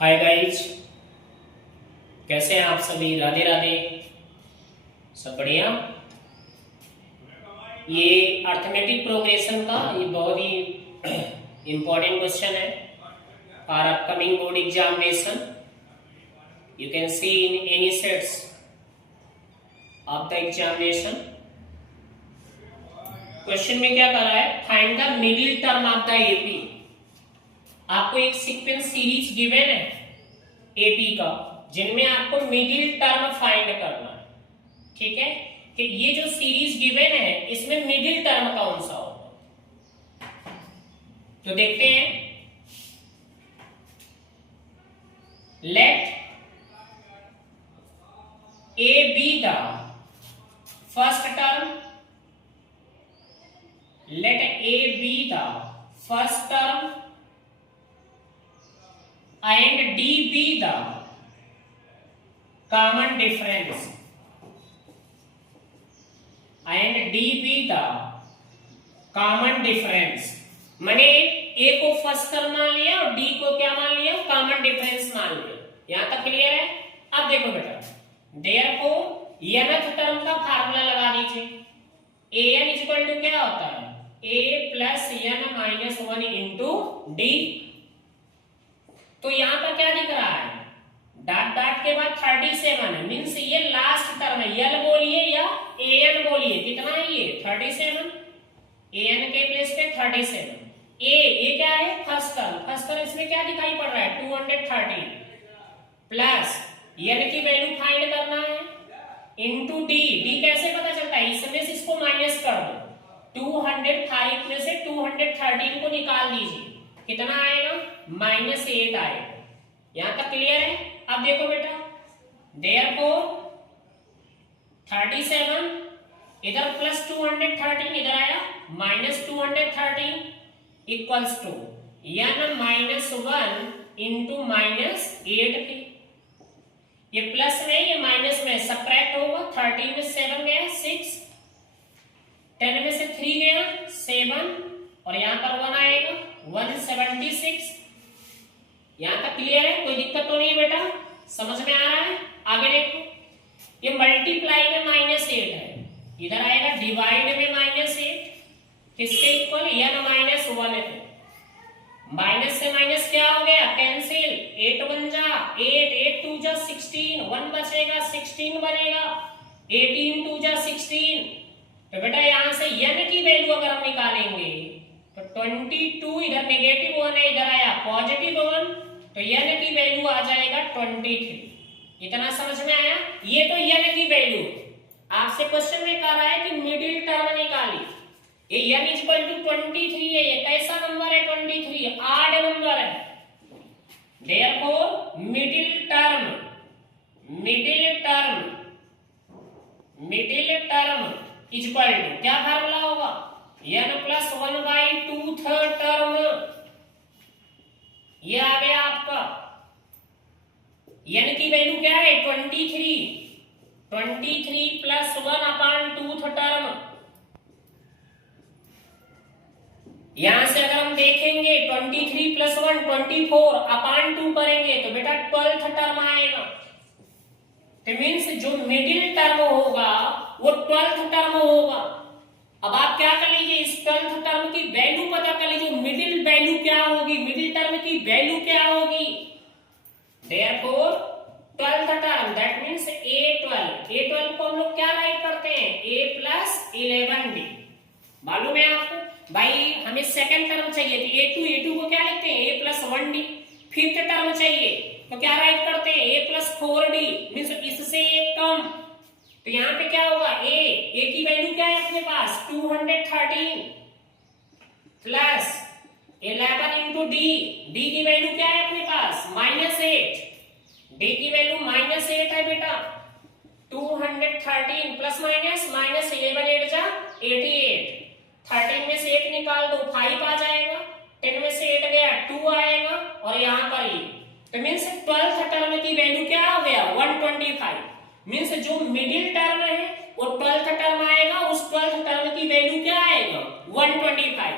Hi guys, कैसे हैं आप सभी। राधे राधे। सब बढ़िया। ये अर्थमेटिक प्रोग्रेशन का ये बहुत ही इम्पोर्टेंट क्वेश्चन है for upcoming board examination. You can see in any sets of the examination. Question में क्या कर रहा है, find the middle term of the AP. आपको एक सीक्वेंस सीरीज गिवन है एपी का, जिनमें आपको मिडिल टर्म फाइंड करना है। ठीक है, कि ये जो सीरीज गिवन है इसमें मिडिल टर्म कौन सा होगा। तो देखते हैं। Let a be the first term, let a be the first term and D be the common difference, and D be the common difference। मैंने A को फर्स्ट टर्म मान लिया और D को क्या मान लिया, कॉमन डिफरेंस मान लिया। यहां तक क्लियर है। अब देखो बेटा, देयरफॉर nth टर्म का फार्मूला लगा दीजिए। an इक्वल टू क्या होता है, a plus n minus 1 into D. तो यहां पर क्या दिख रहा है, डॉट डॉट के बाद 37 मींस ये लास्ट टर्म है। यल बोलिए या an बोलिए, कितना है ये 37। an के प्लेस पे 37। ए क्या है, फर्स्ट टर्म। फर्स्ट टर्म इसमें क्या दिखाई पड़ रहा है 230 प्लस n की वैल्यू फाइंड करना है इनटू डी। डी कैसे पता चलता है, इसमें से इसको माइनस कर दो। 205 में से 213 को निकाल दीजिए, कितना आएगा -8 आएगा। यहां तक क्लियर है। अब देखो बेटा, देयरफॉर 37 इधर प्लस 213 इधर आया -213 इक्वल्स टू n -1 इंटू -8। ये प्लस में ये माइनस में सब्ट्रैक्ट होगा। 13 में 7 गया 6, 10 में से 3 गया 7 और यहां पर 1 आएगा 176। यहां तक क्लियर है, कोई दिक्कत तो नहीं बेटा, समझ में आ रहा है। आगे देखो, ये मल्टीप्लाई में -8 है, इधर आएगा डिवाइड में -8, किसके इक्वल n-1 है। माइनस से माइनस क्या हो गया, कैंसिल। 8 1 जा 8, 8 2 जा 16, 1 बचेगा 16 बनेगा, 18 2 जा 16। तो बेटा यहां से n की वैल्यू अगर हम निकालेंगे तो 22, इधर नेगेटिव 1 है, इधर आया पॉजिटिव 1, तो n की वैल्यू आ जाएगा 23। इतना समझ में आया। ये तो n की वैल्यू। आपसे क्वेश्चन में कह रहा है कि मिडिल टर्म निकाली। ये n इक्वल टू 23 है। ये कैसा नंबर है 23, ऑड नंबर है। Therefore middle term equal to क्या फार्मूला होगा, n प्लस 1/2 टर्म। ये आ गया आपका। n की वैल्यू क्या है 23 प्लस 1/2 टर्म। यहां से अगर हम देखेंगे 23 प्लस 1 24/2 करेंगे तो बेटा 12th टर्म आएगा। तो मीन्स जो मिडिल टर्म होगा वो 12th टर्म होगा। अब आप क्या कर लीजिए, इस 12th टर्म की वैल्यू पता कर लीजिए, मिडिल वैल्यू क्या होगी, मिडिल टर्म की वैल्यू क्या होगी। Therefore 12th term that means a12 को हम लोग क्या राइट करते हैं, a प्लस 11d। मालूम है आपको भाई, हमें सेकंड टर्म चाहिए थी a2 को क्या लिखते हैं a plus 1d। Fifth term चाहिए तो क्या राइट करते हैं a प्लस 4d, मींस इससे एक कम। तो यहां पे क्या होगा, a की वैल्यू क्या है अपने पास 213 प्लस 11 इंटू डी की वैल्यू क्या है अपने पास -8। डी की वैल्यू -8 है बेटा। 213 प्लस माइनस 11 8 जा 88। 13 में से 8 निकाल दो 5 आ जाएगा, 10 में से 8 गया 2 आएगा और यहां पर ही। तो मींस 12th टर्म की वैल्यू क्या हो गया 125। मींस जो मिडिल टर्म है वो 12th टर्म आएगा, उस 12th टर्म की वैल्यू क्या आएगा 125।